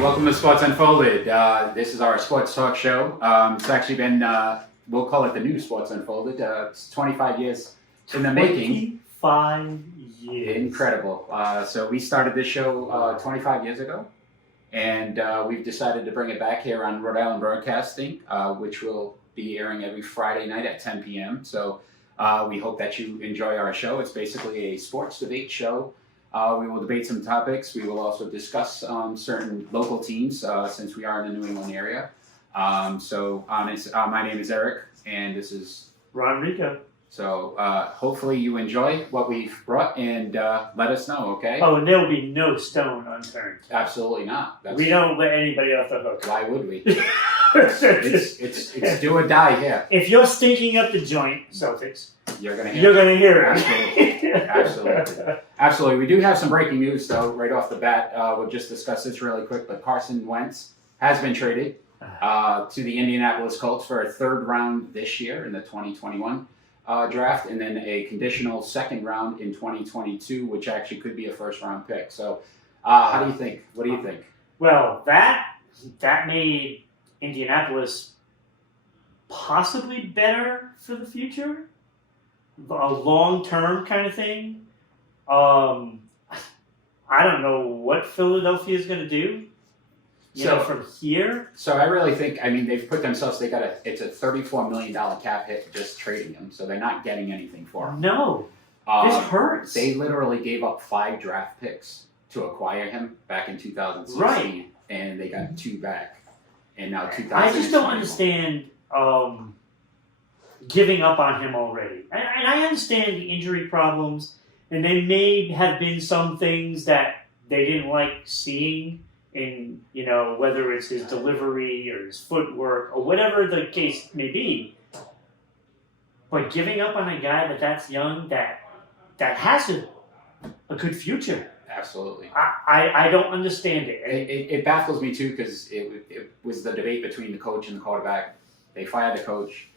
welcome to Sports Unfolded. This is our sports talk show. It's actually been, we'll call it the new Sports Unfolded. It's 25 years in the making. 25 years. Incredible. So we started this show 25 years ago, and we've decided to bring it back here on Rhode Island Broadcasting, which will be airing every Friday night at 10 p.m. So we hope that you enjoy our show. It's basically a sports debate show. We will debate some topics. We will also discuss certain local teams since we are in the New England area. My name is Eric, and this is Ron Rico. So hopefully you enjoy what we've brought, and let us know, okay? Oh, and there will be no stone unturned. Absolutely not. We don't let anybody off the hook. Why would we? it's do or die here. If you're stinking up the joint, Celtics, you're gonna hear it. Absolutely. We do have some breaking news, though, right off the bat. We'll just discuss this really quick, but Carson Wentz has been traded to the Indianapolis Colts for a third round this year in the 2021 draft, and then a conditional second round in 2022, which actually could be a first round pick. So how do you think? What do you think? Well, that made Indianapolis possibly better for the future, a long-term kind of thing. I don't know what Philadelphia is going to do. From here. So I really think, they've put themselves. It's a $34 million cap hit just trading him. So they're not getting anything for him. No, this hurts. They literally gave up 5 draft picks to acquire him back in 2016, right? And they got 2 back, and now 2000. I just don't understand giving up on him already. And I understand the injury problems, and there may have been some things that they didn't like seeing in, whether it's his delivery or his footwork or whatever the case may be. But giving up on a guy that's young, that has a good future. Absolutely. I don't understand it. It baffles me too, because it was the debate between the coach and the quarterback. They fired the coach.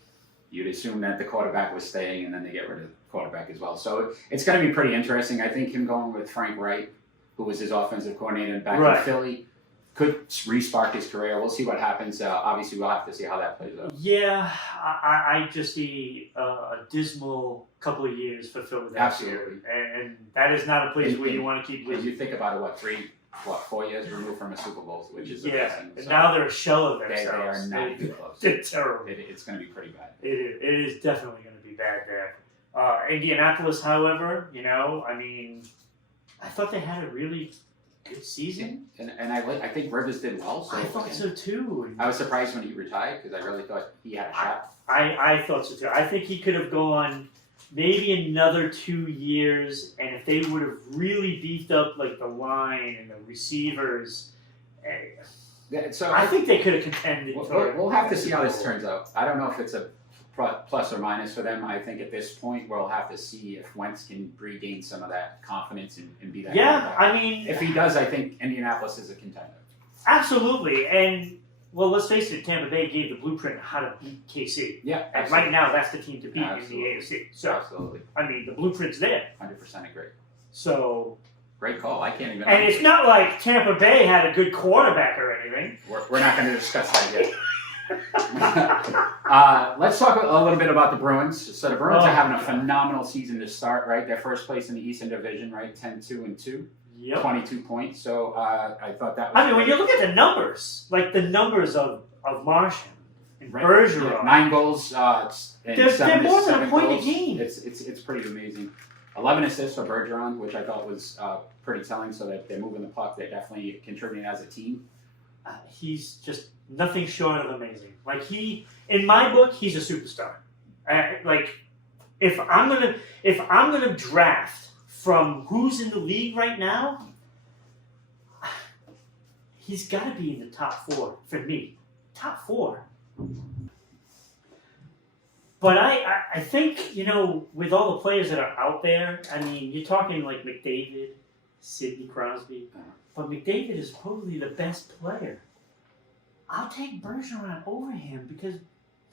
You'd assume that the quarterback was staying, and then they get rid of the quarterback as well. So it's going to be pretty interesting. I think him going with Frank Wright, who was his offensive coordinator back in Philly, could re-spark his career. We'll see what happens. Obviously, we'll have to see how that plays out. Yeah, I just see a dismal couple of years for Philadelphia. Absolutely. And that is not a place where you want to keep living. You think about it, 4 years removed from a Super Bowl, which is amazing. And now they're a shell of themselves. They are not even close. It's terrible. It's going to be pretty bad. It is definitely going to be bad there. Indianapolis, however, I thought they had a really good season. And I think Rivers did well. So I thought so too. I was surprised when he retired, because I really thought he had a shot. I thought so too. I think he could have gone maybe another 2 years, and if they would have really beefed up like the line and the receivers, so I think they could have contended. We'll have to see how this turns out. I don't know if it's a plus or minus for them. I think at this point we'll have to see if Wentz can regain some of that confidence and be that. Yeah, if he does, I think Indianapolis is a contender. Absolutely, and well, let's face it, Tampa Bay gave the blueprint how to beat KC. Yeah, and right now that's the team to beat in the AFC. So absolutely, the blueprint's there. 100% agree. So. Great call. I can't even. And it's not like Tampa Bay had a good quarterback or anything. We're not going to discuss that yet. Let's talk a little bit about the Bruins. So the Bruins are having a phenomenal season to start, right? They're first place in the Eastern Division, right? 10-2-2, 22 points. So I thought that was when you look at the numbers, like the numbers of Martian and Bergeron. 9 goals. They're more than a point a game. It's pretty amazing. 11 assists for Bergeron, which I thought was pretty telling, so that they're moving the puck. They're definitely contributing as a team. He's just nothing short of amazing. In my book, he's a superstar. If I'm gonna draft from who's in the league right now, he's got to be in the top 4 for me. Top 4. But I think, with all the players that are out there, you're talking like McDavid, Sidney Crosby, but McDavid is probably the best player. I'll take Bergeron over him because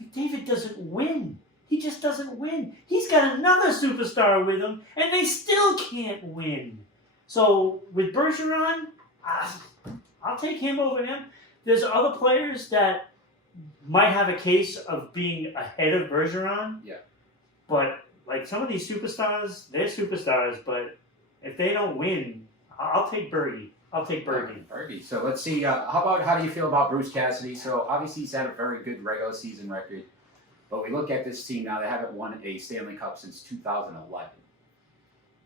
McDavid doesn't win. He just doesn't win. He's got another superstar with him, and they still can't win. So with Bergeron, I'll take him over him. There's other players that might have a case of being ahead of Bergeron. Yeah. But like some of these superstars, they're superstars. But if they don't win, I'll take Birdie. I'll take Birdie. Birdie. So let's see. How do you feel about Bruce Cassidy? So obviously he's had a very good regular season record, but we look at this team now. They haven't won a Stanley Cup since 2011.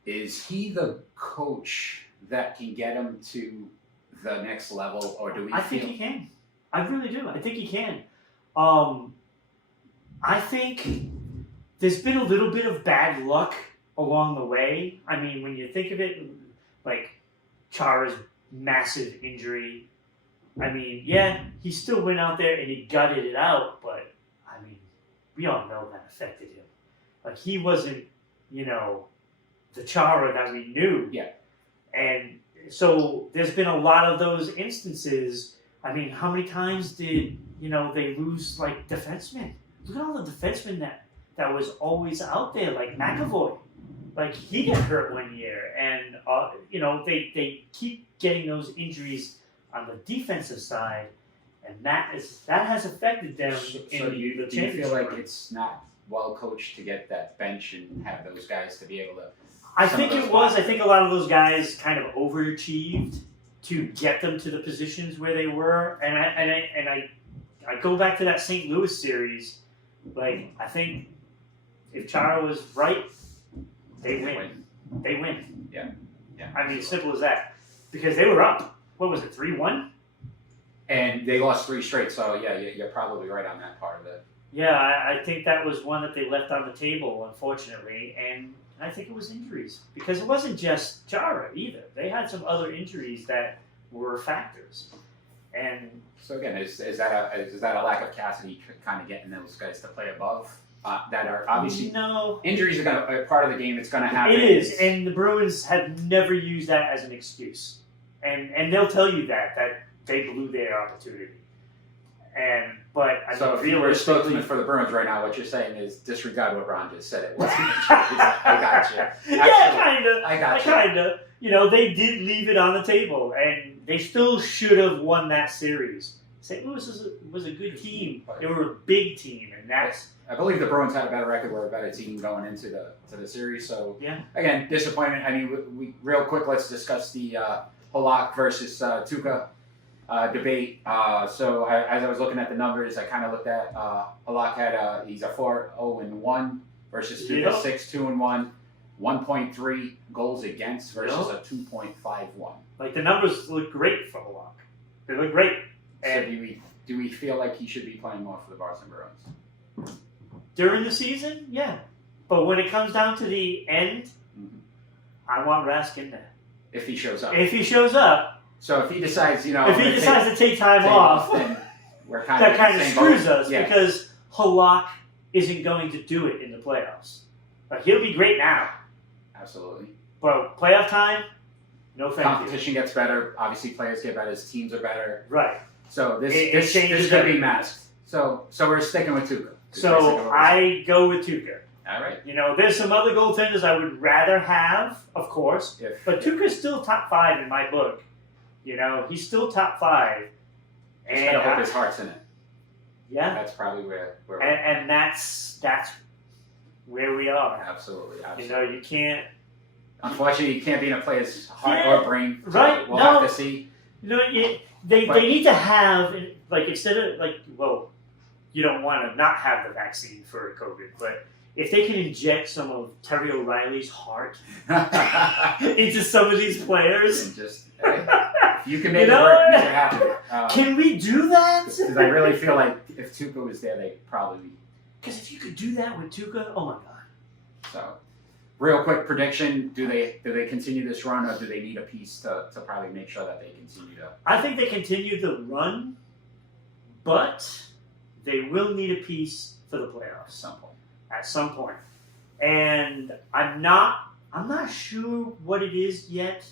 Is he the coach that can get him to the next level, or do we? I think he can. I really do. I think he can. I think there's been a little bit of bad luck along the way. I mean, when you think of it, like Chara's massive injury. I mean, yeah, he still went out there and he gutted it out, but I mean, we all know that affected him. Like he wasn't, the Chara that we knew. Yeah. And so there's been a lot of those instances. I mean, how many times did, they lose like defensemen? Look at all the defensemen that was always out there, like McAvoy. Like he got hurt one year, and they keep getting those injuries on the defensive side, and that has affected them in do you the feel like it's not well coached to get that bench and have those guys to be able to? I think it was. I think a lot of those guys kind of overachieved to get them to the positions where they were, and I go back to that St. Louis series. Like I think if Chara was right, they win. They win. Yeah. I mean, simple as that. Because they were up. What was it, 3-1? And they lost 3 straight. So yeah, you're probably right on that part of it. Yeah, I think that was one that they left on the table, unfortunately, and I think it was injuries. Because it wasn't just Chara either. They had some other injuries that were factors. And so again, is that a lack of Cassidy kind of getting those guys to play above? That are obviously injuries are a part of the game. It's going to happen. It is, and the Bruins have never used that as an excuse, and they'll tell you that they blew their opportunity. But I so mean, if you were a spokesman for the Bruins right now, what you're saying is disregard what Ron just said. It wasn't. I got you. Yeah, kind of. They did leave it on the table, and they still should have won that series. St. Louis was a good team. They were a big team, and that's. I believe the Bruins had a better record, were a better team going into the series. So yeah, again, disappointment. I mean, we real quick. Let's discuss the Halak versus Tuukka debate. So as I was looking at the numbers, I kind of looked at Halak had he's a 4-0-1 versus Tuukka 6-2-1, 1.3 goals against versus a 2.51. Like the numbers look great for Halak. They look great. And so do we feel like he should be playing more for the Boston Bruins? During the season, yeah. But when it comes down to the end, I want Rask in there. If he shows up. If he shows up. So if he decides, if he decides to take time off, then we're that kind of screws us because Halak isn't going to do it in the playoffs. He'll be great now. Absolutely. But playoff time, no thank you. Competition gets better. Obviously, players get better. His teams are better. Right. So this could be masked. So we're sticking with Tuukka. So I go with Tuukka. All right. There's some other goaltenders I would rather have, of course. But Tuukka's still top 5 in my book. He's still top 5. And I hope his heart's in it. Yeah. That's probably where we're and that's where we are. Absolutely. You can't. Unfortunately, you can't be in a player's heart or brain. So right. We'll have to see. They need to have, instead of, you don't want to not have the vaccine for COVID, but if they can inject some of Terry O'Reilly's heart into some of these players. And just, you can make it work, make it happen. Can we do that? Because I really feel like if Tuukka was there, they'd probably be. Because if you could do that with Tuukka, oh my God. So, real quick prediction, do they continue this run, or do they need a piece to probably make sure that they continue to? I think they continue the run, but they will need a piece for the playoffs at some point. And I'm not sure what it is yet,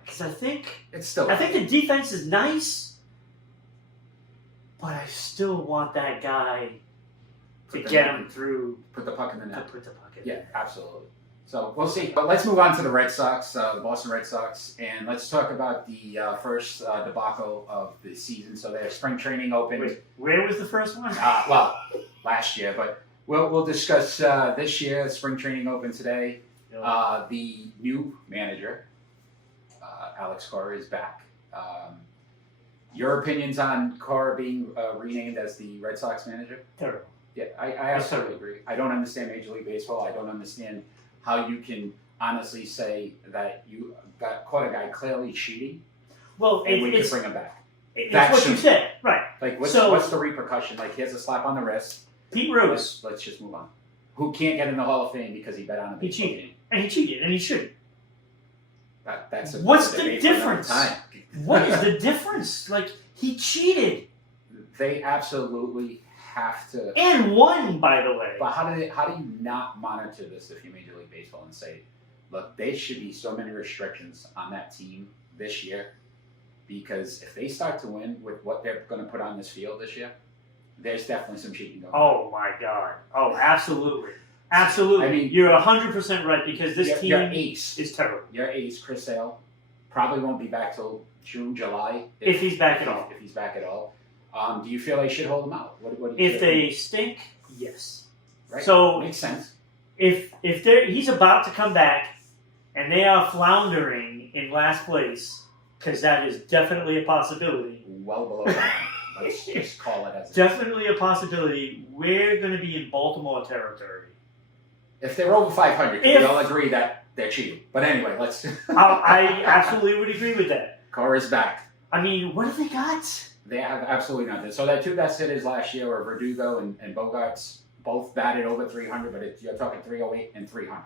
because I think the defense is nice, but I still want that guy to get him through. Put the puck in the net. To put the puck in. Yeah, absolutely. So we'll see. But let's move on to the Red Sox, the Boston Red Sox, and let's talk about the first debacle of the season. So their spring training opened. Wait, where was the first one? Well, last year, but we'll discuss this year. Spring training opened today. The new manager, Alex Cora, is back. Your opinions on Cora being renamed as the Red Sox manager? Terrible. Yeah, I absolutely agree. I don't understand Major League Baseball. I don't understand how you can honestly say that you caught a guy clearly cheating, Well, and we could bring him back. It's what you said, right? Like, what's the repercussion? Like, he has a slap on the wrist. Pete Rose. Let's just move on. Who can't get in the Hall of Fame because he bet on a He baseball cheated, game. and he cheated, and he shouldn't. That's What's the debate for another difference? time. What is the difference? Like, he cheated They absolutely have to. and won, by the way. But how do you not monitor this if you're Major League Baseball and say, look, there should be so many restrictions on that team this year, because if they start to win with what they're going to put on this field this year, there's definitely some cheating going on. Oh my God! Oh, absolutely, absolutely. I mean, you're 100% right, because this team your ace is terrible. Your ace, Chris Sale, probably won't be back till June, July. If he's back at all. If he's back at all. Do you feel they should hold him out? What do you If they stink, yes. Right. So makes sense. if he's about to come back, and they are floundering in last place, because that is definitely a possibility. Well below that. Let's just call it as it is. Definitely a possibility. We're going to be in Baltimore territory. If they're over 500, we all agree that they're cheating. But anyway, let's. I absolutely would agree with that. Cora's back. I mean, what have they got? They have absolutely nothing. So their two best hitters last year were Verdugo and Bogarts. Both batted over 300, but you're talking 308 and 300.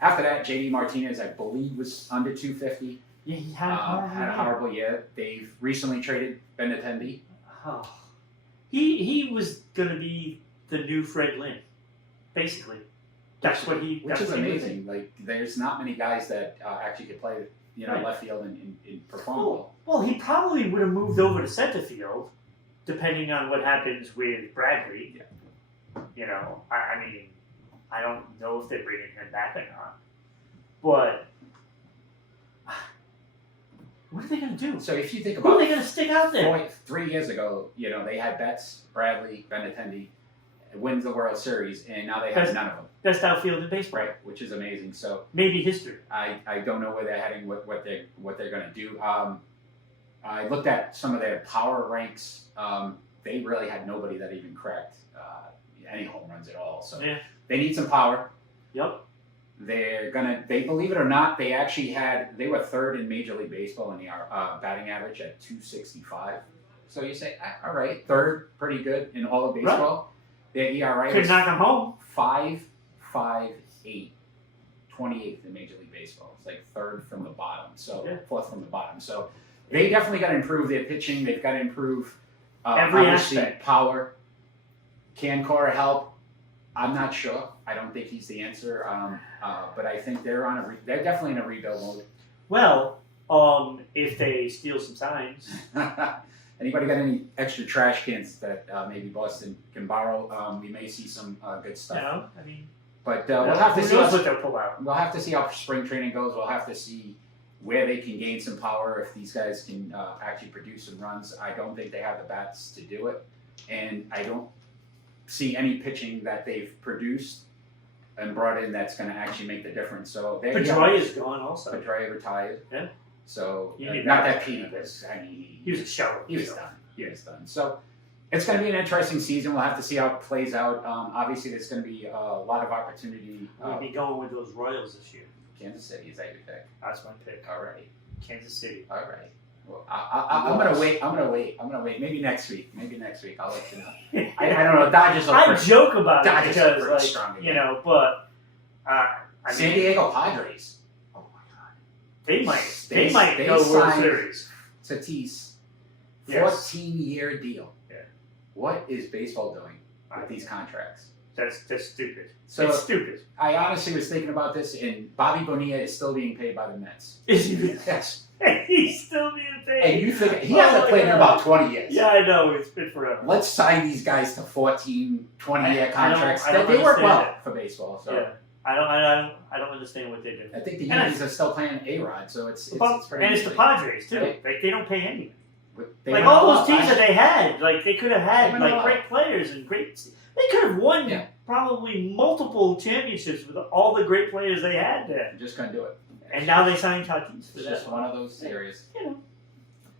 After that, JD Martinez, I believe, was under 250. Yeah, he had a horrible year. They've recently traded Benintendi. Oh. He was going to be the new Fred Lynn, basically. That's what he. Which is amazing. Like, there's not many guys that actually could play, Right. left field and perform well. Well, he probably would have moved over to center field, depending on what happens with Bradley. Yeah. I mean, I don't know if they're bringing him back or not, but what are they going to do? So if you think Who are about they going to stick out there? 3 years ago, they had Betts, Bradley, Benintendi, wins the World Series, and now they have none of them. Best outfield in baseball, Right, which is amazing. So maybe history. I don't know where they're heading, what they're going to do. I looked at some of their power ranks. They really had nobody that even cracked any home runs at all. So they need some power. Yep. They believe it or not, they were third in Major League Baseball in the batting average at 265. So you say, all right, third, pretty good in all of baseball. Their ERA Could was knock them home. 5.58, 28th in Major League Baseball. It's like third from the bottom, fourth from the bottom. So they definitely got to improve their pitching. They've got to improve every obviously aspect. Power. Can Cora help? I'm not sure. I don't think he's the answer. But I think they're definitely in a rebuild mode. Well, if they steal some signs. Anybody got any extra trash cans that maybe Boston can borrow? We may see some good stuff. I mean, but we'll have to who see. knows what they'll pull out. We'll have to see how spring training goes. We'll have to see where they can gain some power, if these guys can actually produce some runs. I don't think they have the bats to do it, and I don't see any pitching that they've produced and brought in that's going to actually make the difference. So Pedroia is gone also. Pedroia retired. Yeah. So He not that Pete was. I mean, he was a shower. He was done. He was done. So it's going to be an interesting season. We'll have to see how it plays out. Obviously, there's going to be a lot of opportunity. We'll be going with those Royals this year. Kansas City, is that your pick? That's my pick. Alrighty. Kansas City. All right. Well, I'm gonna wait. I'm gonna wait. Maybe next week. I'll let you know. I don't know. Dodgers. I joke about it Dodgers because, are strong again. but San Diego Padres. Oh my God. They might go World signed Series. Tatis, Yes. 14-year deal. Yeah. What is baseball doing with these contracts? That's stupid. So it's stupid. I honestly was thinking about this, and Bobby Bonilla is still being paid by the Mets. Is he? Yes. He's still being paid. And you think he hasn't played in about 20 years. Yeah, I know. It's been forever. Let's sign these guys to 14, 20-year contracts. I don't they work well understand for baseball. So. Yeah. I don't understand what they do. I think the And Yankees are still playing A-Rod, so it's pretty and it's the interesting. Padres too. Right. Like they don't pay anything. They Like went all up those teams last that they had, like they could have They had went like all great players and great. They could have won Yeah. probably multiple championships with all the great players they had there. You just couldn't do it. And now they signed Tatis for It's that. just one of those areas. You know,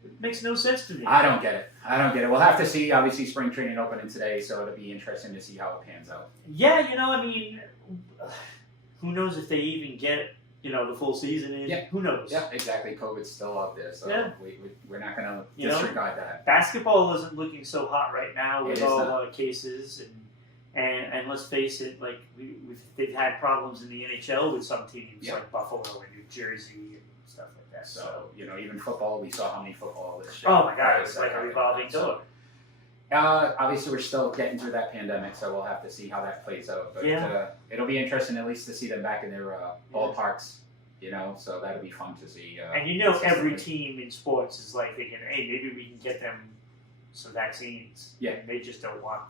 it makes no sense to me. I don't get it. We'll have to see. Obviously, spring training opening today, so it'll be interesting to see how it pans out. Yeah, I mean, who knows if they even get the full season in? Yeah. Who knows? Yeah, exactly. COVID's still out there, so Yeah. we're not going to You know? disregard that. Basketball isn't looking so hot right now It with is all not. the cases and let's face it, like they've had problems in the NHL with some teams Yeah. like Buffalo and New Jersey and stuff like that. So, even football, we saw how many football this year. Oh my God, it's like a revolving door. Obviously, we're still getting through that pandemic, so we'll have to see how that plays out. But Yeah. it'll be interesting at least to see them back in their ballparks, so that'll be fun to see. And every team in sports is like thinking, hey, maybe we can get them some vaccines. Yeah. And they just don't want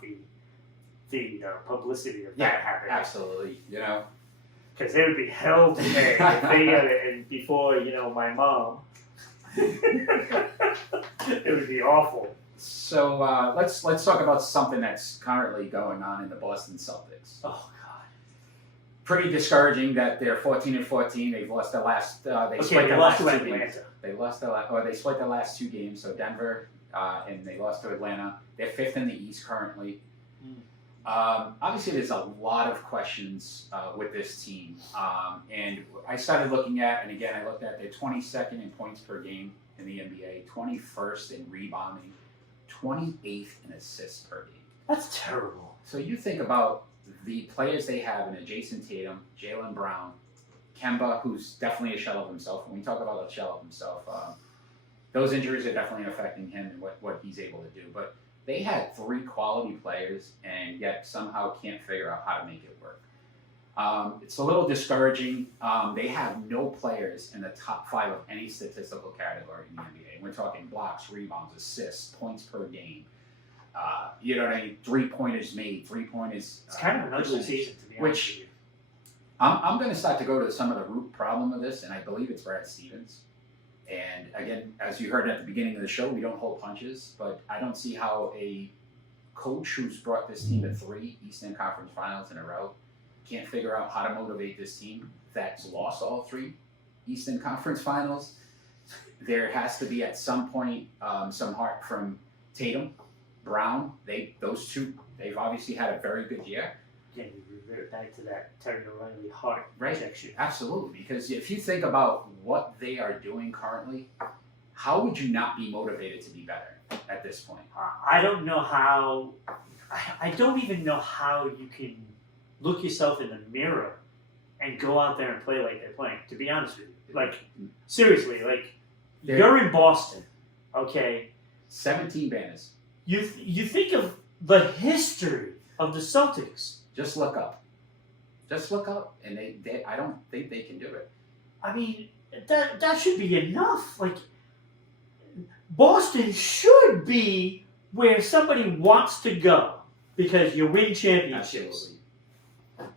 the publicity of Yeah, that happening. absolutely. Because it would be hell to pay if they had it, and before my mom, it would be awful. So let's talk about something that's currently going on in the Boston Celtics. Oh God! Pretty discouraging that they're 14-14. They've lost the last. They split They the lost last to two games. Atlanta. They split the last two games. So Denver and they lost to Atlanta. They're fifth in the East currently. Obviously, there's a lot of questions with this team, and I started looking at, and again, I looked at they're 22nd in points per game in the NBA, 21st in rebounding, 28th in assists per game. That's terrible. So you think about the players they have in Jason Tatum, Jaylen Brown, Kemba, who's definitely a shell of himself. When we talk about a shell of himself, those injuries are definitely affecting him and what he's able to do. But they had three quality players and yet somehow can't figure out how to make it work. It's a little discouraging. They have no players in the top 5 of any statistical category in the NBA. We're talking blocks, rebounds, assists, points per game. You know what I mean? 3-pointers made, 3-pointers. It's kind of an ugly percentage. season, to be honest Which- with you. I'm going to start to go to some of the root problem of this, and I believe it's Brad Stevens. And again, as you heard at the beginning of the show, we don't hold punches, but I don't see how a coach who's brought this team to 3 Eastern Conference Finals in a row can't figure out how to motivate this team that's lost all 3 Eastern Conference Finals. There has to be at some point some heart from Tatum, Brown. Those two, they've obviously had a very good year. Again, you revert back to that Terry O'Reilly heart Right. rejection. Absolutely, because if you think about what they are doing currently, how would you not be motivated to be better at this point? I don't know how. I don't even know how you can look yourself in the mirror and go out there and play like they're playing. To be honest with you, like seriously, like you're in Boston, okay? 17 banners. You think of the history of the Celtics. Just look up. Just look up, and they I don't think they can do it. I mean, that should be enough. Like, Boston should be where somebody wants to go because you win championships. Absolutely.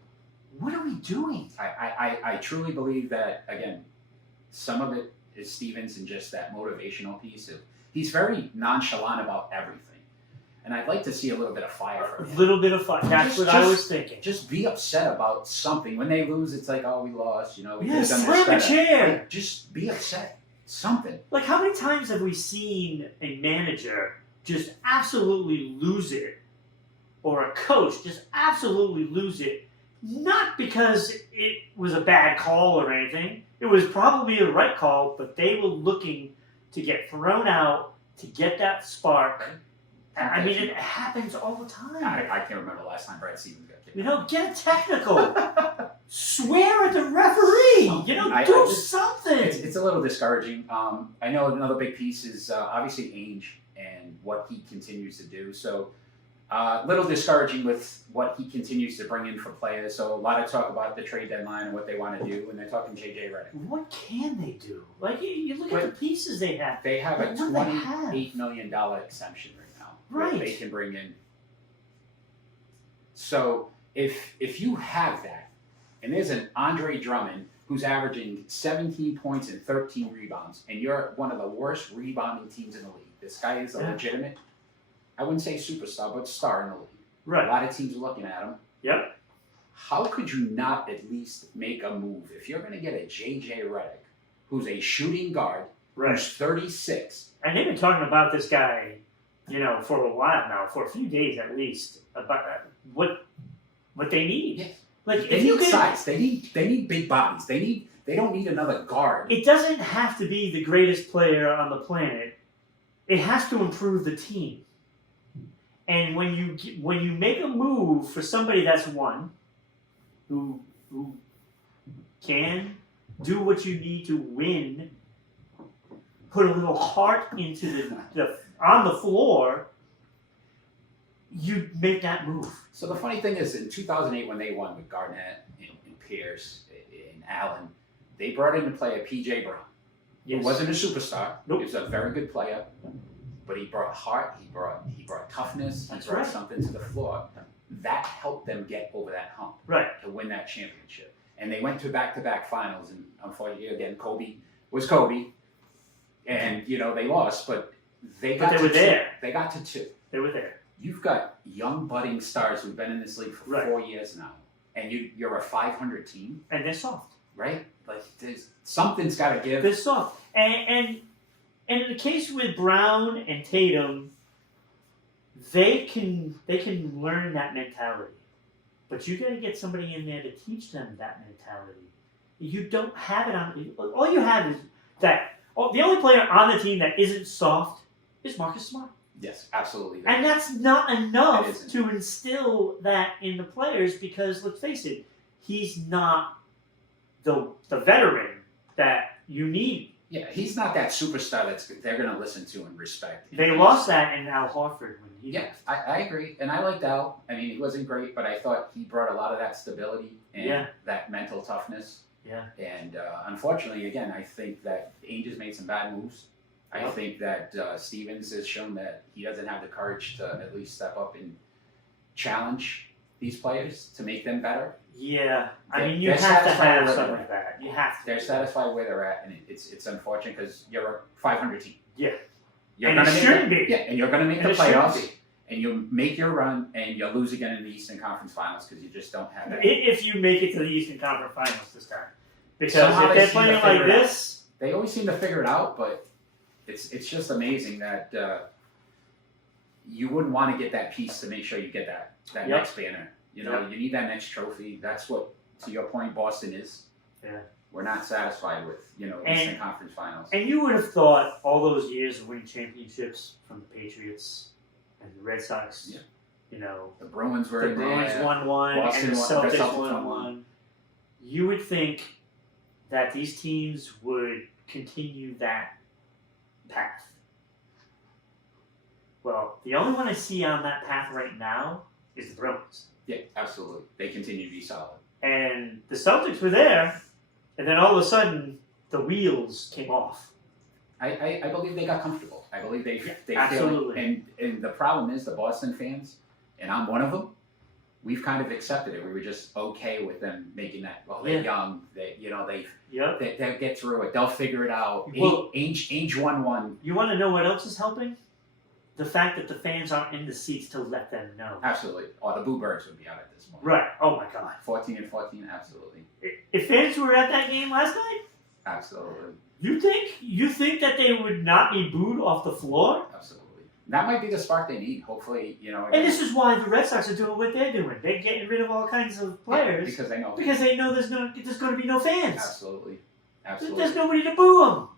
What are we doing? I truly believe that, again, some of it is Stevens and just that motivational piece of he's very nonchalant about everything. And I'd like to see a little bit of fire from A him. little bit of fun. That's what I was thinking. Just be upset about something. When they lose, it's like, oh, we lost. We could Yeah, have done this slam a better. chair. Like, just be upset. Something. Like, how many times have we seen a manager just absolutely lose it, or a coach just absolutely lose it, not because it was a bad call or anything. It was probably the right call, but they were looking to get thrown out to get that spark. I mean, it happens all the time. I can't remember the last time Brad Stevens got kicked. Get a technical. Swear at the referee. Do something. It's a little discouraging. I know another big piece is obviously Ainge and what he continues to do. So a little discouraging with what he continues to bring in for players. So a lot of talk about the trade deadline and what they want to do, and they're talking J.J. Redick. What can they do? Like, you look at the pieces they have. They have a What do they have? $28 million exemption right now. Right. That they can bring in. So if you have that, and there's an Andre Drummond who's averaging 17 points and 13 rebounds, and you're one of the worst rebounding teams in the league. This guy is a legitimate, I wouldn't say superstar, but star in the league. Right. A lot of teams are looking at him. Yep. How could you not at least make a move if you're going to get a J.J. Redick, who's a shooting guard, who's 36? And they've been talking about this guy, for a while now, for a few days at least, about what they need. Yes. Like They need size. They need big bodies. They don't need another guard. It doesn't have to be the greatest player on the planet. It has to improve the team. And when you make a move for somebody that's who can do what you need to win, put a little heart into the on the floor, you make that move. So the funny thing is, in 2008 when they won with Garnett and Pierce and Allen, they brought in to play a P.J. Brown. He wasn't a superstar. Nope. He was a very good player, but he brought heart. He brought toughness. He brought something to the floor that helped them get over that hump, to win that championship. And they went to back-to-back finals, and unfortunately, again, Kobe was Kobe, and they lost, but they got to there. They got to 2. They were there. You've got young budding stars who've been in this league for 4 years now, and you're a 500 team, and they're soft, right? Like something's got to give. They're soft, and in the case with Brown and Tatum, they can learn that mentality, but you got to get somebody in there to teach them that mentality. You don't have it on. All you have is that. The only player on the team that isn't soft is Marcus Smart. Yes, absolutely. And that's not enough to instill that in the players because, let's face it, he's not the veteran that you need. Yeah, he's not that superstar they're going to listen to and respect. They lost that in Al Horford when he left. I agree. And I liked Al. I mean, he wasn't great, but I thought he brought a lot of that stability and that mental toughness. Yeah. And unfortunately, again, I think that Ainge has made some bad moves. I think that Stevens has shown that he doesn't have the courage to at least step up and challenge these players to make them better. Yeah. I mean, you have to have something like that. You have to. They're satisfied where they're at, and it's unfortunate because you're a 500 team. Yeah. You're and it shouldn't be. Yeah, and you're going to make the playoffs, and you make your run, and you lose again in the Eastern Conference Finals because you just don't have that. If you make it to the Eastern Conference Finals this time. Because if they're playing like this... They always seem to figure it out, but it's just amazing that you wouldn't want to get that piece to make sure you get that next banner. You need that next trophy. That's what, to your point, Boston is. Yeah. We're not satisfied with, Eastern Conference Finals. And you would have thought all those years of winning championships from the Patriots and the Red Sox, the Bruins were in there. The Bruins won one, Boston and the Celtics won won one. You would think that these teams would continue that path. Well, the only one I see on that path right now is the Bruins. Yeah, absolutely. They continue to be solid. And the Celtics were there, and then all of a sudden, the wheels came off. I believe they got comfortable. I believe they absolutely. Feel it. And the problem is the Boston fans, and I'm one of them, we've kind of accepted it. We were just okay with them making that. Well, they're young. They'll get through it. They'll figure it out. Well, Ainge won one. You want to know what else is helping? The fact that the fans aren't in the seats to let them know. Absolutely. Or the Boo Birds would be out at this moment. Right. Oh my God. 14-14. Absolutely. If fans were at that game last night. Absolutely. You think that they would not be booed off the floor? Absolutely. That might be the spark they need. Hopefully, And this is why the Red Sox are doing what they're doing. They're getting rid of all kinds of players because they know there's going to be no fans. Absolutely. There's nobody to boo them,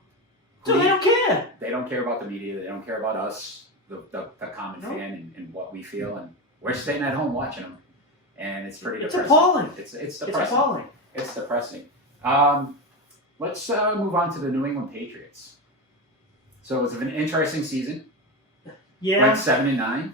so they don't care. They don't care about the media. They don't care about us, the common fan, and what we feel. And we're staying at home watching them, and it's pretty depressing. Appalling. It's depressing. It's appalling. It's depressing. Let's move on to the New England Patriots. So it was an interesting season. Yeah. Went 7-9.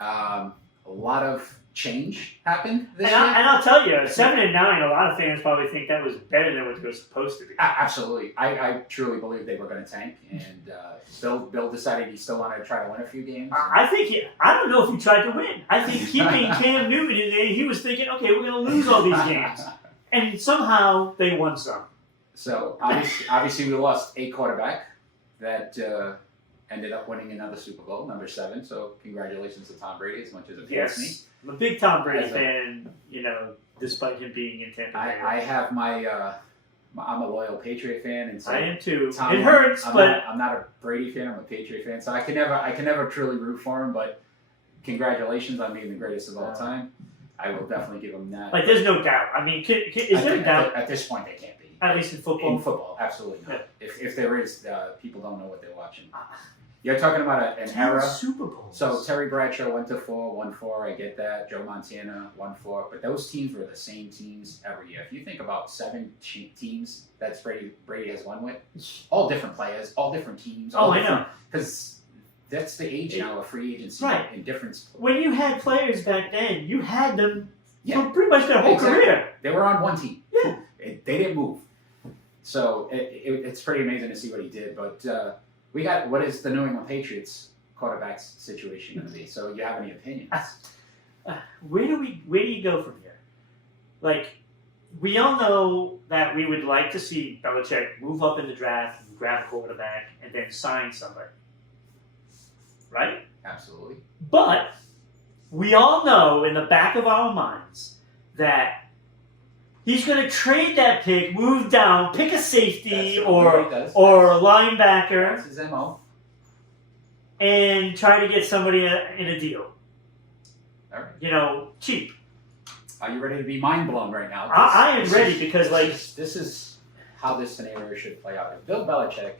A lot of change happened this year. And I'll tell you, 7-9. A lot of fans probably think that was better than what they were supposed to be. Absolutely. I truly believe they were going to tank, and Bill decided he still wanted to try to win a few games. I don't know if he tried to win. I think keeping Cam Newton in there, he was thinking, okay, we're going to lose all these games. And somehow they won some. So obviously we lost a quarterback that ended up winning another Super Bowl, number 7. So congratulations to Tom Brady, as much as it pains me. Yes. I'm a big Tom Brady fan, despite him being in Tampa Bay. I have I'm a loyal Patriot fan, and so I am too. Tom, it hurts, but I'm not a Brady fan. I'm a Patriot fan, so I can never truly root for him. But congratulations on being the greatest of all time. I will definitely give him that. Like, there's no doubt. I mean, is there a doubt? At this point, they can't be. At least in football. In football, absolutely not. Yeah. If there is, people don't know what they're watching. You're talking about an era. Super Bowls. So Terry Bradshaw went to 4, won 4. I get that. Joe Montana won 4, but those teams were the same teams every year. If you think about 7 teams that Brady has won with, all different players, all different teams. I know. Because that's the age now of free agency. Right. In different. When you had players back then, you had them for pretty much their whole career. They were on one team. Yeah. They didn't move. So it's pretty amazing to see what he did. But we got, what is the New England Patriots quarterback situation going to be? So you have any opinions? Where do you go from here? Like, we all know that we would like to see Belichick move up in the draft and grab a quarterback and then sign somebody. Right? Absolutely. But we all know in the back of our minds that he's going to trade that pick, move down, pick a safety or a linebacker. That's his MO. And try to get somebody in a deal. All right. Cheap. Are you ready to be mind blown right now? I am ready because, this is how this scenario should play out. If Bill Belichick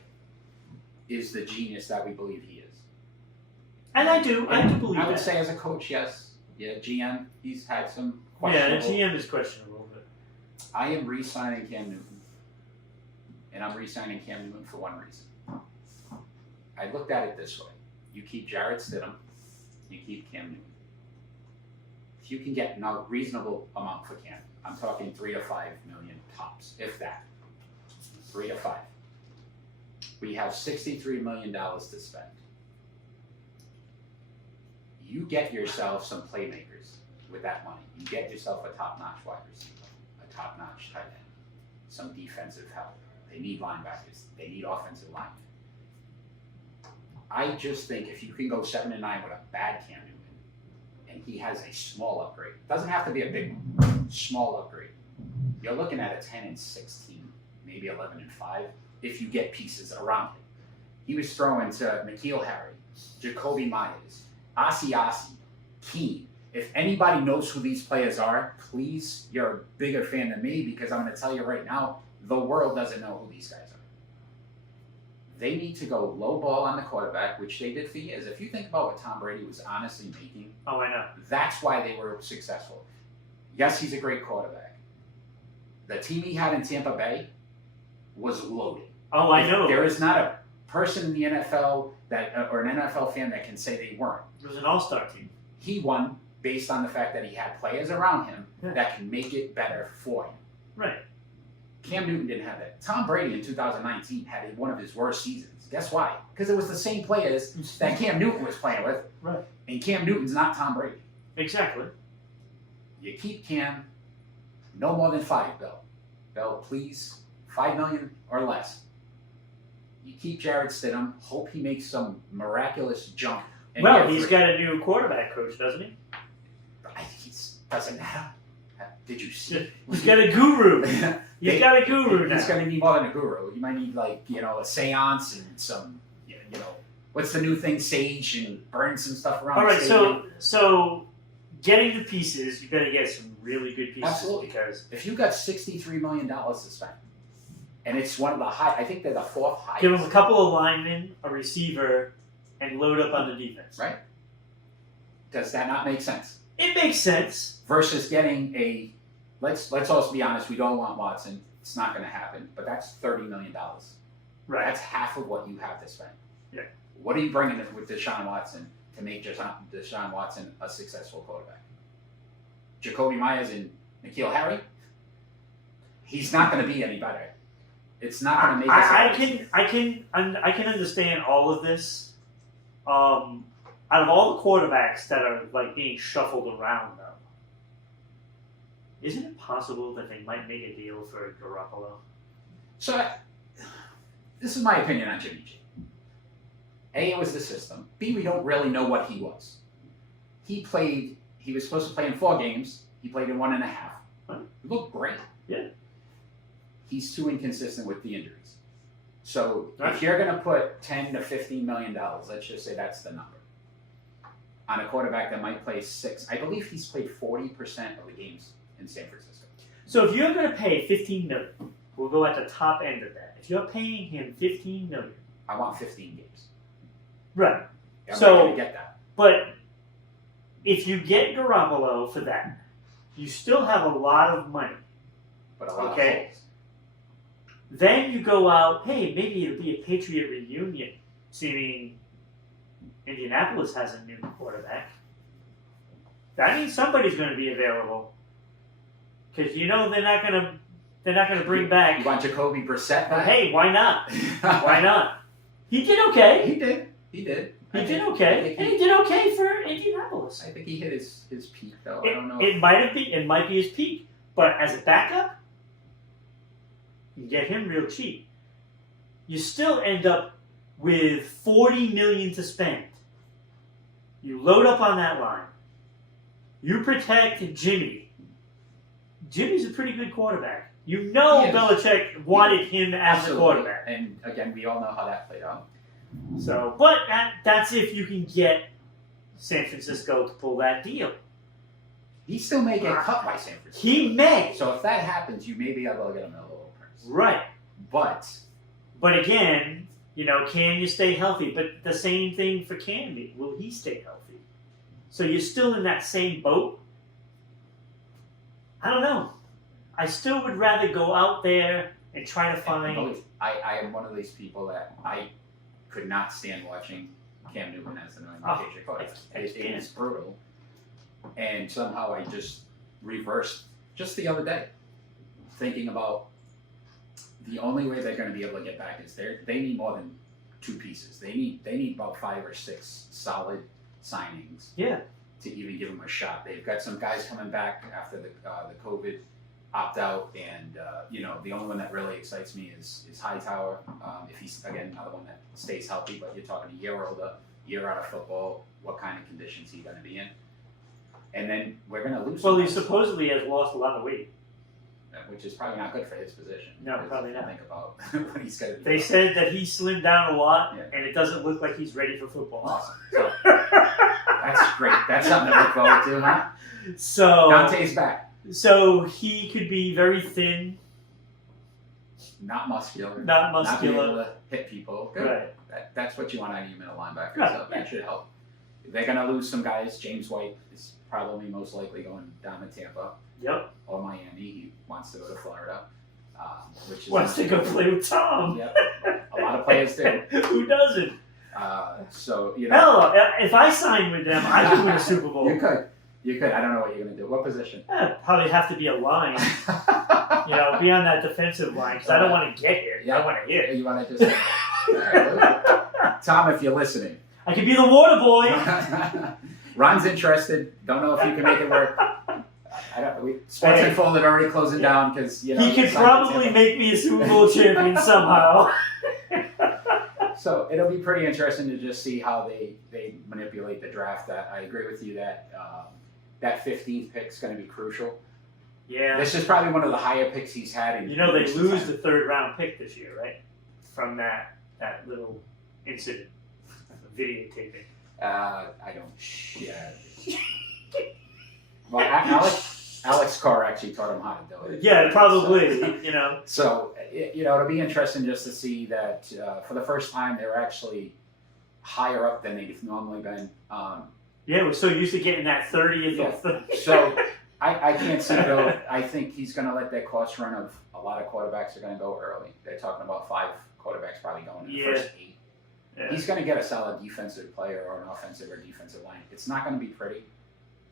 is the genius that we believe he is. And I do believe that. I would say as a coach, yes. Yeah, GM, he's had some questionable. questionable. Yeah, the GM is questionable. But I am re-signing Cam Newton. And I'm re-signing Cam Newton for one reason. I looked at it this way. You keep Jarrett Stidham, you keep Cam Newton. If you can get a reasonable amount for Cam, I'm talking $3 to $5 million tops, if that. 3 to 5. We have $63 million to spend. You get yourself some playmakers with that money. You get yourself a top-notch wide receiver, a top-notch tight end, some defensive help. They need linebackers. They need offensive linemen. I just think if you can go 7-9 with a bad Cam Newton, and he has a small upgrade, doesn't have to be a big one, small upgrade. You're looking at a 10-16, maybe 11-5, if you get pieces around him. He was throwing to N'Keal Harry, Jacoby Myers, Asiasi, Keene. If anybody knows who these players are, please, you're a bigger fan than me, because I'm going to tell you right now, the world doesn't know who these guys are. They need to go low ball on the quarterback, which they did for years. If you think about what Tom Brady was honestly making, I know. That's why they were successful. Yes, he's a great quarterback. The team he had in Tampa Bay was loaded. I know. There is not a person in the NFL or an NFL fan that can say they weren't. It was an all-star team. He won based on the fact that he had players around him that can make it better for him. Right. Cam Newton didn't have that. Tom Brady in 2019 had one of his worst seasons. Guess why? Because it was the same players that Cam Newton was playing with. Right. And Cam Newton's not Tom Brady. Exactly. You keep Cam, no more than 5, Bill. Bill, please, $5 million or less. You keep Jarrett Stidham, hope he makes some miraculous jump. Well, he's got a new quarterback coach, doesn't he? Doesn't matter. Did you see? He's got a guru. He's got a guru now. He's going to need more than a guru. You might need, a seance and some, what's the new thing? Sage, and burn some stuff around. All right, the stadium. so getting the pieces, you better get some really good pieces. Absolutely. Because if you got $63 million to spend, and it's one of the high, I think they're the 4th highest. Give him a couple of linemen, a receiver, and load up on the defense. Right. Does that not make sense? It makes sense. Versus getting let's also be honest, we don't want Watson. It's not going to happen. But that's $30 million. Right. That's half of what you have to spend. Yeah. What are you bringing with Deshaun Watson to make Deshaun Watson a successful quarterback? Jacoby Myers and N'Keal Harry? He's not going to be any better. It's not going to make us. I can understand all of this. Out of all the quarterbacks that are being shuffled around, though, Isn't it possible that they might make a deal for Garoppolo? So, this is my opinion on Jimmy G. A, it was the system. B, we don't really know what he was. He was supposed to play in 4 games. He played in 1.5. Huh? He looked great. Yeah. He's too inconsistent with the injuries. So Right. if you're going to put $10 to $15 million, let's just say that's the number, on a quarterback that might play 6, I believe he's played 40% of the games in San Francisco. So if you're going to pay $15 million, we'll go at the top end of that. If you're paying him $15 million, I want 15 games. right? I'm So- not going to get that. But if you get Garoppolo for that, you still have a lot of money. But a lot Okay. of holes. Then you go out, hey, maybe it'll be a Patriot reunion, seeing Indianapolis has a new quarterback. That means somebody's going to be available, because they're not going to bring back. You want Jacoby Brissett But back? hey, why not? Why not? He did okay. He did. He did. He did okay, and he did okay for Indianapolis. I think he hit his peak, though. I don't know. It might be his peak, but as a backup, you get him real cheap. You still end up with $40 million to spend. You load up on that line. You protect Jimmy. Jimmy's a pretty good quarterback. You know He is. Belichick wanted him as a Absolutely. quarterback. And again, we all know how that played out. So, but that's if you can get San Francisco to pull that deal. He still may get cut by San Francisco. He may. So if that happens, you may be able to get him at a lower price. Right. But But again, can you stay healthy? But the same thing for Candy. Will he stay healthy? So you're still in that same boat? I don't know. I still would rather go out there and try to find... I am one of these people that I could not stand watching Cam Newton as an Patriot quarterback. It is brutal. And somehow I just reversed just the other day, thinking about the only way they're going to be able to get back is they need more than 2 pieces. They need about 5 or 6 solid signings. Yeah. To even give them a shot. They've got some guys coming back after the COVID opt-out, and the only one that really excites me is Hightower. If he's, again, another one that stays healthy, but you're talking a year older, year out of football, what kind of conditions he going to be in. And then we're going to lose Well, some he guys, supposedly has lost a lot of weight. which is probably not good for his position. No, because probably not. Think about what he's going to be They doing. said that he slimmed down a lot, Yeah. and it doesn't look like he's ready for football. Awesome. So, that's great. That's something to look forward to, huh? So, Dante's back. so he could be very thin, Not muscular. not Not be able muscular. to hit people. Good. Right. That's what you want out of your middle linebacker. Right, So that should help. They're going to lose some guys. James White is probably most likely going down to Tampa Yep. or Miami. He wants to go to Florida, which is Wants to go play with Tom. Yep. A lot of players do. Who doesn't? So Hell, if I signed with them, I could win a Super Bowl. You could. I don't know what you're going to do. What position? Probably have to be a line. Be on that defensive line because I don't want to get here. Yeah. I want to hit. You want to just? All right, Tom, if you're listening. I could be the water boy. Ron's interested. Don't know if you can make it work. Sports Unfolded already closing down because he could probably make me a Super Bowl champion somehow. So it'll be pretty interesting to just see how they manipulate the draft. I agree with you that that 15th pick is going to be crucial. Yeah. This is probably one of the higher picks he's had. They lose the 3rd round pick this year, right? From that little incident, videotaping. I don't. Yeah. Well, Alex Carr actually taught him how to do it. Yeah, probably. So it'll be interesting just to see that for the first time they're actually higher up than they've normally been. Yeah, we're so used to getting that 30th. Yeah. So I can't see though. I think he's going to let that cost run of a lot of quarterbacks are going to go early. They're talking about 5 quarterbacks probably going in the first 8. Yeah. He's going to get a solid defensive player or an offensive or defensive line. It's not going to be pretty,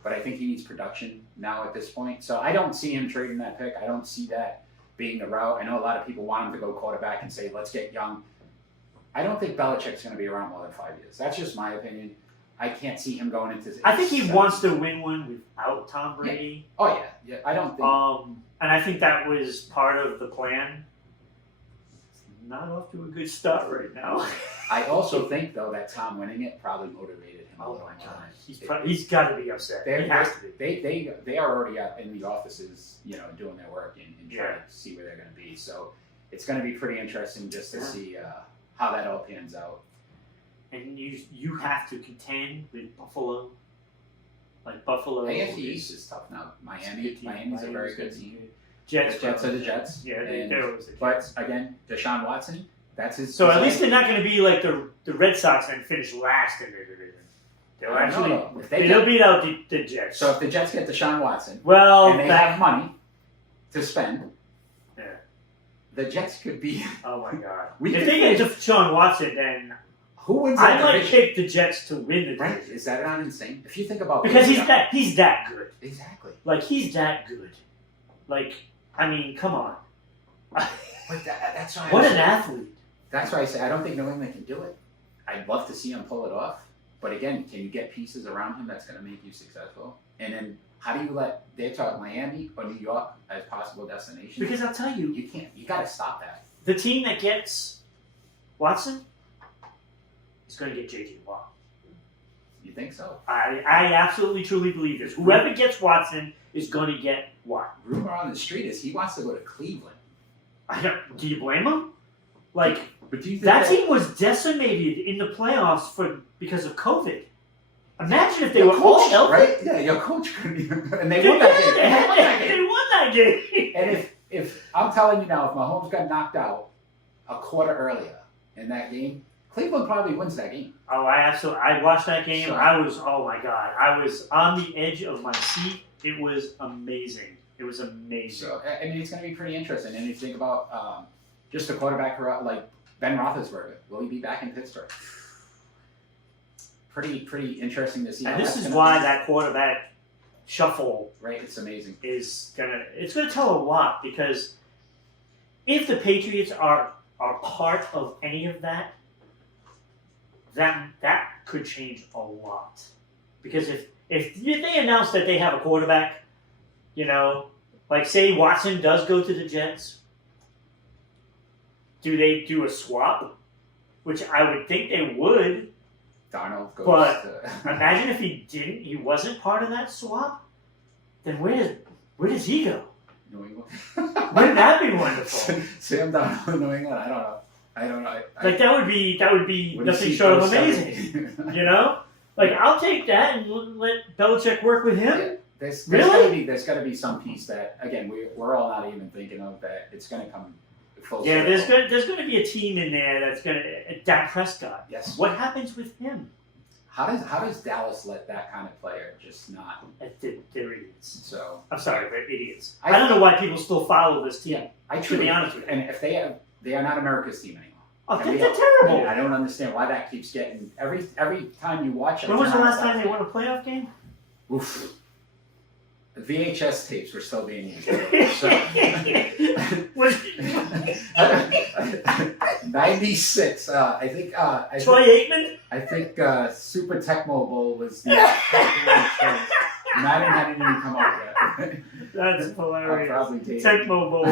but I think he needs production now at this point. So I don't see him trading that pick. I don't see that being the route. I know a lot of people want him to go quarterback and say, let's get young. I don't think Belichick's going to be around more than 5 years. That's just my opinion. I can't see him going into. I think he wants to win one without Tom Brady. Yeah. Oh yeah. I don't think. And I think that was part of the plan. It's not off to a good start right now. I also think though that Tom winning it probably motivated him a little more. He's got to be upset. He has to be. They are already out in the offices, doing their work and trying to see where they're going to be. So it's going to be pretty interesting just to see how that all pans out. And you have to contend with Buffalo. Like Buffalo. AFC East is tough now. Miami's a very good team. Jets are the Jets. Yeah, they're always the Jets. But again, Deshaun Watson, that's his. So at least they're not going to be like the Red Sox and finish last in their division. They'll beat out the Jets. So if the Jets get Deshaun Watson, and they have money to spend, the Jets could be. Oh my God! If they get Deshaun Watson, then who wins? I might pick the Jets to win the division. Right? Is that not insane? If you think about because he's that good. Exactly. Like he's that good. Like I mean, come on. But that's why. What an athlete! That's why I say I don't think New England can do it. I'd love to see him pull it off. But again, can you get pieces around him that's going to make you successful? And then how do you they talk Miami or New York as possible destinations? Because I'll tell you. You can't. You got to stop that. The team that gets Watson is going to get J.J. Watt. You think so? I absolutely, truly believe this. Whoever gets Watson is going to get Watt. Rumor on the street is he wants to go to Cleveland. Do you blame him? Like, but do you think that team was decimated in the playoffs because of COVID. Imagine if they were all healthy. Right? Yeah, your coach couldn't. And they won that game. They won that game. And if I'm telling you now, if Mahomes got knocked out a quarter earlier in that game, Cleveland probably wins that game. Oh, I watched that game. Oh my God. I was on the edge of my seat. It was amazing. So, I mean, it's going to be pretty interesting. And you think about just a quarterback like Ben Roethlisberger. Will he be back in Pittsburgh? Pretty interesting to see. And this is why that quarterback shuffle, right? It's amazing. It's gonna tell a lot because if the Patriots are part of any of that, that could change a lot. Because if they announce that they have a quarterback, like say Watson does go to the Jets, do they do a swap? Which I would think they would. Darnold goes but imagine if he wasn't part of that swap, then where does he go? New England. Wouldn't that be wonderful? Sam Darnold in New England? I don't know. Like that would be nothing short of amazing. Like I'll take that and let Belichick work with him. Yeah. There's got to be some piece that again we're all not even thinking of that it's going to come full circle. There's going to be a team in there that's going to Dak Prescott. Yes. What happens with him? How does Dallas let that kind of player just not? They're idiots. So I'm sorry, they're idiots. I don't know why people still follow this team. Yeah, I to be honest with you. And if they are not America's team anymore. Oh, they're terrible. I don't understand why that keeps getting every time you watch it. When was the last time they won a playoff game? Oof. The VHS tapes were still being used. So, 96. I think. Troy Aikman. I think Super Tecmo Bowl was the. Madden hadn't even come out yet. That's hilarious. Probably Tecmo Bowl.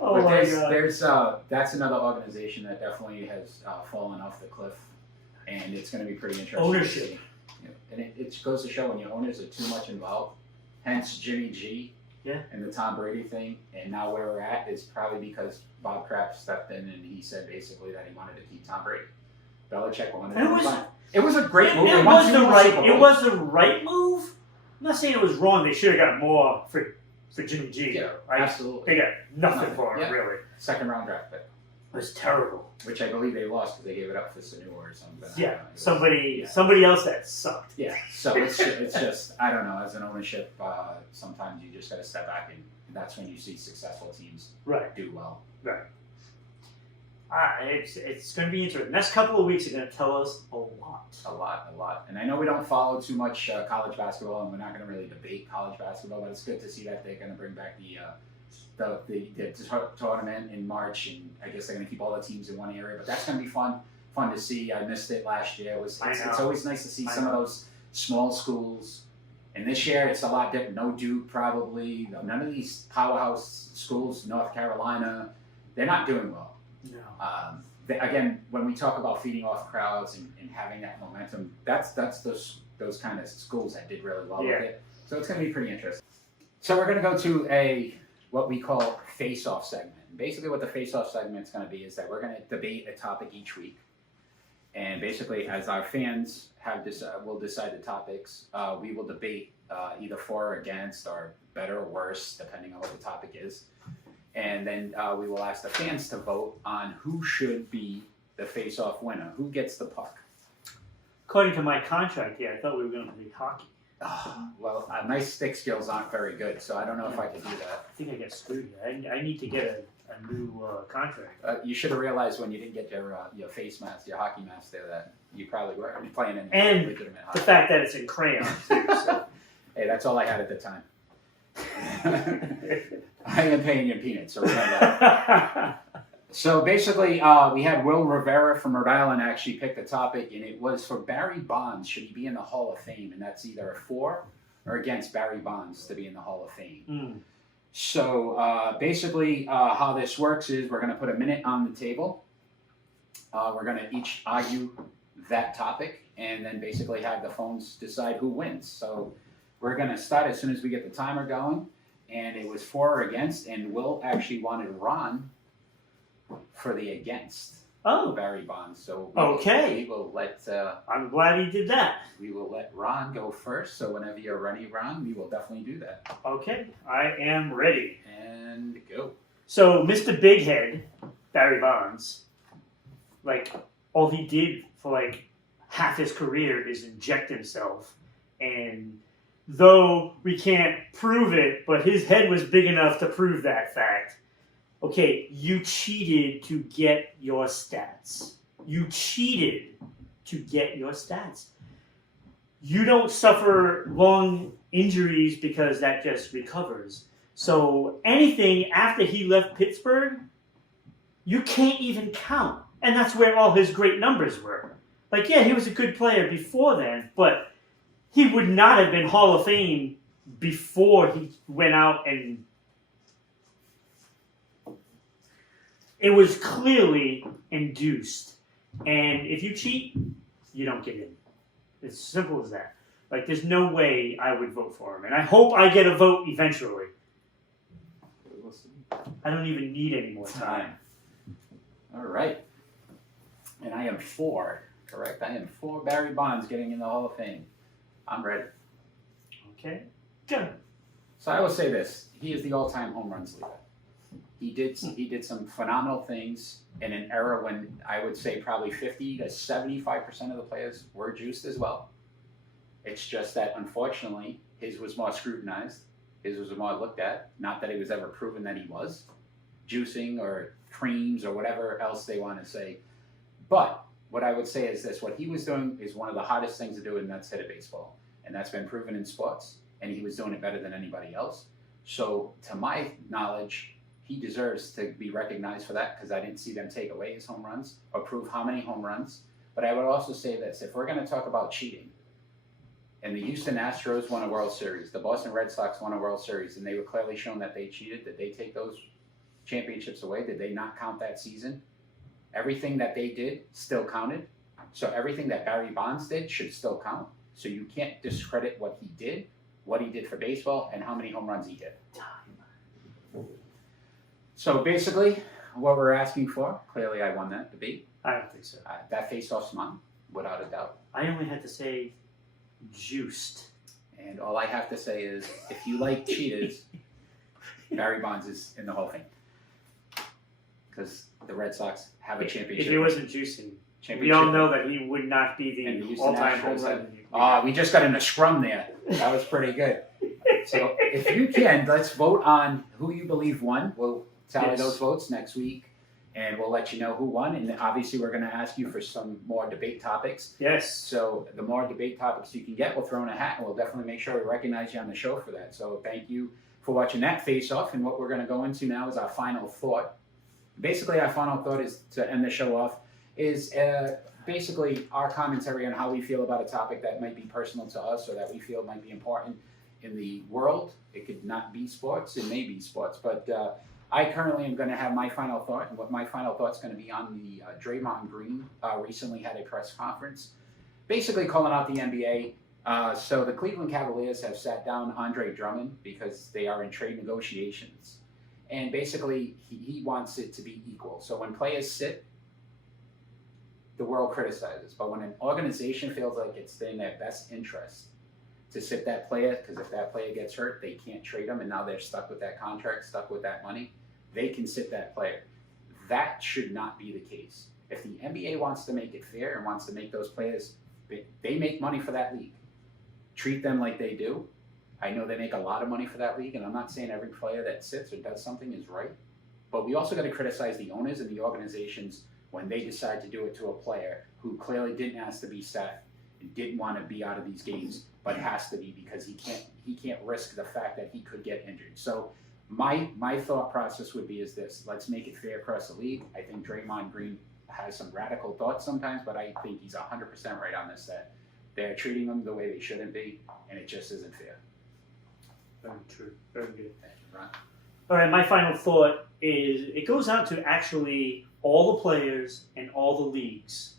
Oh but my God. There's that's another organization that definitely has fallen off the cliff, and it's going to be pretty interesting. Ownership. And it goes to show when your owners are too much involved. Hence Jimmy G. Yeah. And the Tom Brady thing, and now where we're at is probably because Bob Kraft stepped in and he said basically that he wanted to keep Tom Brady. Belichick wanted to. It was a great move. It was the right move. I'm not saying it was wrong. They should have got more for Jimmy G. Yeah, right? Absolutely. They got nothing for him, really. Second round draft pick. It was terrible. Which I believe they lost because they gave it up for Sanu or something. Yeah, somebody else that sucked. Yeah, so it's just I don't know. As an ownership, sometimes you just got to step back, and that's when you see successful teams do well. Right. It's going to be interesting. Next couple of weeks are going to tell us a lot. And I know we don't follow too much college basketball, and we're not going to really debate college basketball, but it's good to see that they're going to bring back the tournament in March, and I guess they're going to keep all the teams in one area. But that's going to be fun. fun to see. I missed it last year. It's always nice to see some of those small schools. And this year it's a lot different. No Duke, probably. None of these powerhouse schools, North Carolina, they're not doing well. No. Again, when we talk about feeding off crowds and having that momentum, that's those kind of schools that did really well with it. So it's going to be pretty interesting. So we're going to go to what we call face-off segment. Basically what the face-off segment is going to be is that we're going to debate a topic each week. And basically, as our fans will decide the topics, we will debate either for or against, or better or worse, depending on what the topic is. And then we will ask the fans to vote on who should be the face-off winner, who gets the puck. According to my contract here, I thought we were going to play hockey. Well, my stick skills aren't very good, so I don't know if I could do that. I think I got screwed. I need to get a new contract. You should have realized when you didn't get your face mask, your hockey mask there, that you probably were playing in and legitimate hockey. The fact that it's in crayon, too. So. Hey, that's all I had at the time. I am paying you peanuts, so remember that. So basically, we had Will Rivera from Rhode Island actually pick the topic, and it was for Barry Bonds. Should he be in the Hall of Fame? And that's either a for or against Barry Bonds to be in the Hall of Fame. So basically, how this works is we're going to put a minute on the table. We're going to each argue that topic, and then basically have the phones decide who wins. So we're going to start as soon as we get the timer going, and it was for or against, and Will actually wanted Ron for the against Barry Bonds. So we will let. I'm glad he did that. We will let Ron go first. So whenever you're ready, Ron, we will definitely do that. Okay, I am ready. And go. So Mr. Big Head, Barry Bonds, all he did for half his career is inject himself, and though we can't prove it, but his head was big enough to prove that fact. Okay, you cheated to get your stats. You cheated to get your stats. You don't suffer long injuries because that just recovers. So anything after he left Pittsburgh, you can't even count. And that's where all his great numbers were. He was a good player before then, but he would not have been Hall of Fame before he went out and... It was clearly induced. And if you cheat, you don't get in. It's simple as that. There's no way I would vote for him. And I hope I get a vote eventually. I don't even need any more time. All right. And I am for, correct? I am for Barry Bonds getting in the Hall of Fame. I'm ready. Okay. Good. So I will say this. He is the all-time home runs leader. He did some phenomenal things in an era when I would say probably 50 to 75% of the players were juiced as well. It's just that, unfortunately, his was more scrutinized. His was more looked at. Not that it was ever proven that he was juicing or creams or whatever else they want to say. But what I would say is this. What he was doing is one of the hardest things to do, and that's hit a baseball. And that's been proven in sports. And he was doing it better than anybody else. So, to my knowledge, he deserves to be recognized for that, because I didn't see them take away his home runs or prove how many home runs. But I would also say this. If we're going to talk about cheating, and the Houston Astros won a World Series, the Boston Red Sox won a World Series, and they were clearly shown that they cheated, did they take those championships away? Did they not count that season? Everything that they did still counted. So everything that Barry Bonds did should still count. So you can't discredit what he did for baseball, and how many home runs he did. So basically, what we're asking for, clearly I won that debate. I don't think so. That face-off's mine, without a doubt. I only had to say juiced. And all I have to say is, if you like cheaters, Barry Bonds is in the Hall of Fame. Because the Red Sox have a championship. If he wasn't juicing, we all know that he would not be the all-time home run. We just got in a scrum there. That was pretty good. So if you can, let's vote on who you believe won. We'll tally those votes next week, and we'll let you know who won. And obviously, we're going to ask you for some more debate topics. Yes. So the more debate topics you can get, we'll throw in a hat, and we'll definitely make sure we recognize you on the show for that. So thank you for watching that face-off. And what we're going to go into now is our final thought. Basically, our final thought is to end the show off is basically our commentary on how we feel about a topic that might be personal to us or that we feel might be important in the world. It could not be sports, it may be sports, but I currently am going to have my final thought, and what my final thought is going to be on the Draymond Green recently had a press conference, basically calling out the NBA. So the Cleveland Cavaliers have sat down Andre Drummond because they are in trade negotiations. And basically, he wants it to be equal. So when players sit, the world criticizes. But when an organization feels like it's in their best interest to sit that player, because if that player gets hurt, they can't trade them, and now they're stuck with that contract, stuck with that money, they can sit that player. That should not be the case. If the NBA wants to make it fair and wants to make those players, they make money for that league. Treat them like they do. I know they make a lot of money for that league, and I'm not saying every player that sits or does something is right, but we also got to criticize the owners and the organizations when they decide to do it to a player who clearly didn't ask to be sat and didn't want to be out of these games, but has to be because he can't risk the fact that he could get injured. So my thought process would be is this: let's make it fair across the league. I think Draymond Green has some radical thoughts sometimes, but I think he's 100% right on this, that they're treating him the way they shouldn't be, and it just isn't fair. Very true. Very good. Thank you, Ron. All right, my final thought is it goes out to actually all the players and all the leagues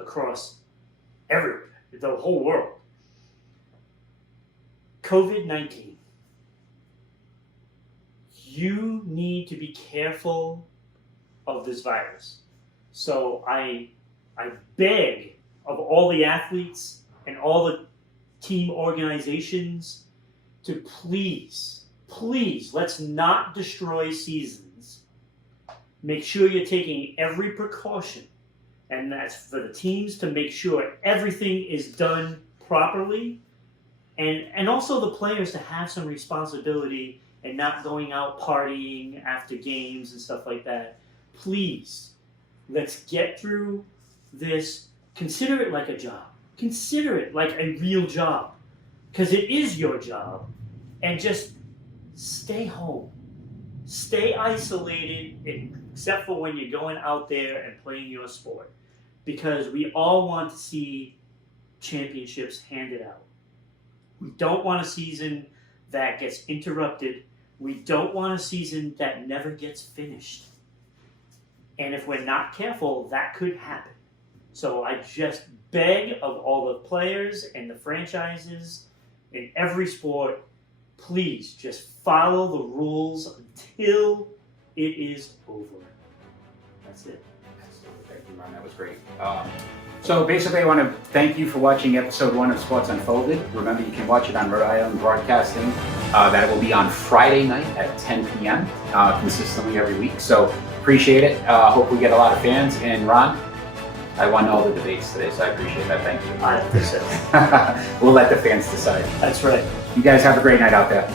across the whole world. COVID-19. You need to be careful of this virus. So I beg of all the athletes and all the team organizations to please, let's not destroy seasons. Make sure you're taking every precaution, and that's for the teams to make sure everything is done properly, and also the players to have some responsibility and not going out partying after games and stuff like that. Please, let's get through this. Consider it like a job. Consider it like a real job, because it is your job, and just stay home. Stay isolated, except for when you're going out there and playing your sport, because we all want to see championships handed out. We don't want a season that gets interrupted. We don't want a season that never gets finished. And if we're not careful, that could happen. So I just beg of all the players and the franchises in every sport, please just follow the rules until it is over. That's it. Thank you, Ron. That was great. So basically, I want to thank you for watching episode 1 of Sports Unfolded. Remember, you can watch it on Rhode Island Broadcasting. That will be on Friday night at 10 p.m. Consistently every week. So appreciate it. Hope we get a lot of fans. And Ron, I won all the debates today, so I appreciate that. Thank you. 100%. We'll let the fans decide. That's right. You guys have a great night out there.